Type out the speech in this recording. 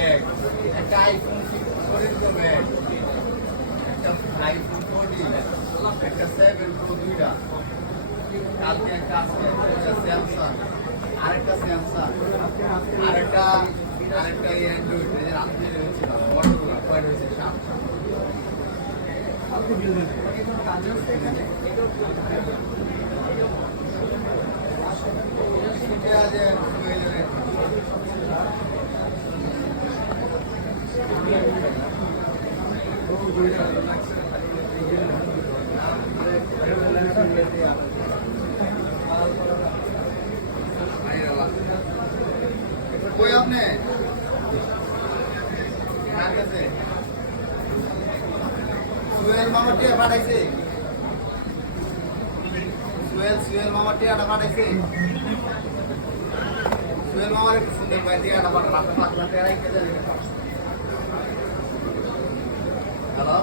একটা আইফোন 6 করবে, একটা আইফোন 14, একটা 7 প্রো 2টা, কালকে একটা আছে, একটা স্যামসাং, আরেকটা স্যামসাং, আরেকটা অ্যান্ড্রয়েড, আপনি রয়েছে মটোরোলা, কয় রয়েছে 7। কই আপনি কার কাছে সুয়েল মামা টিয়া পাঠাইছে, সুয়েল মামা টিয়াটা পাঠাইছে, সুয়েল মামার একটু সুন্দর ভাই টিয়াটা পাঠান, আপনার 5 লাখ টাকা রেখে দেন। হ্যালো